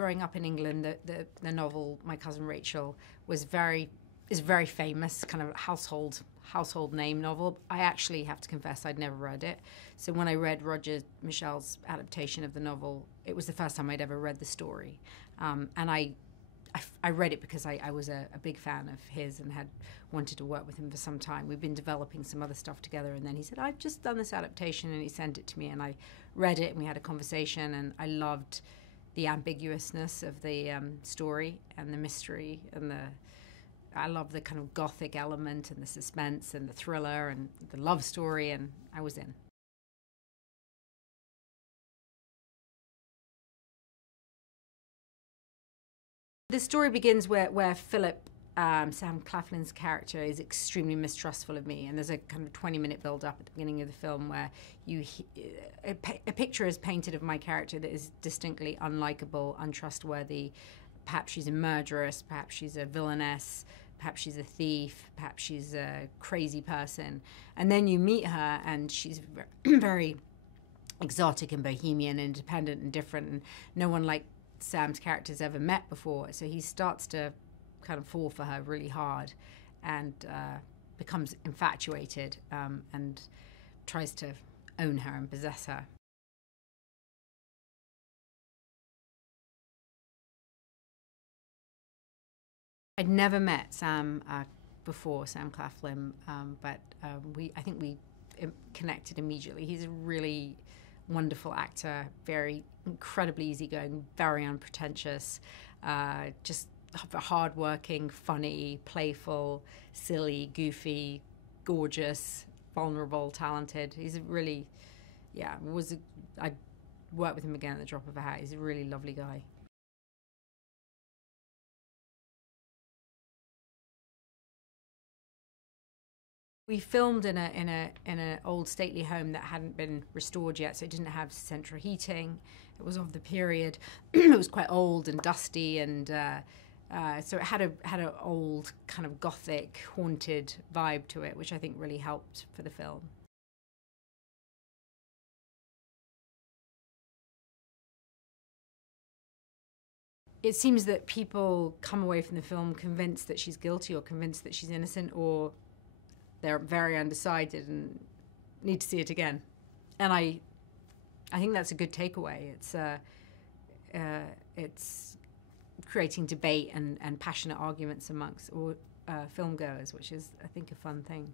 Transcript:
growing up in England, the novel My Cousin Rachel is very famous, kind of household name novel. I actually have to confess I'd never read it. So when I read Roger Michel's adaptation of the novel, it was the first time I'd ever read the story. And I read it because I was a big fan of his and had wanted to work with him for some time. We've been developing some other stuff together, and then he said, I've just done this adaptation, and he sent it to me, and I read it, and we had a conversation, and I loved the ambiguousness of the story and the mystery, and I love the kind of gothic element and the suspense and the thriller and the love story, and I was in. The story begins where Philip, Sam Claflin's character, is extremely mistrustful of me, and there's a kind of 20-minute build-up at the beginning of the film where a picture is painted of my character that is distinctly unlikable, untrustworthy. Perhaps she's a murderess, perhaps she's a villainess, perhaps she's a thief, perhaps she's a crazy person. And then you meet her, and she's very exotic and bohemian, independent and different, and no one like Sam's character's ever met before. So he starts to kind of fall for her really hard and becomes infatuated and tries to own her and possess her. I'd never met Sam before, Sam Claflin, but I think we connected immediately. He's a really wonderful actor, very incredibly easygoing, very unpretentious, just hardworking, funny, playful, silly, goofy, gorgeous, vulnerable, talented. He's a really, I'd work with him again at the drop of a hat. He's a really lovely guy. We filmed in an old stately home that hadn't been restored yet, so it didn't have central heating. It was of the period. It was quite old and dusty, and so it had an old kind of gothic, haunted vibe to it, which I think really helped for the film. It seems that people come away from the film convinced that she's guilty or convinced that she's innocent, or they're very undecided and need to see it again. And I think that's a good takeaway. It's creating debate and passionate arguments amongst film goers, which is, I think, a fun thing.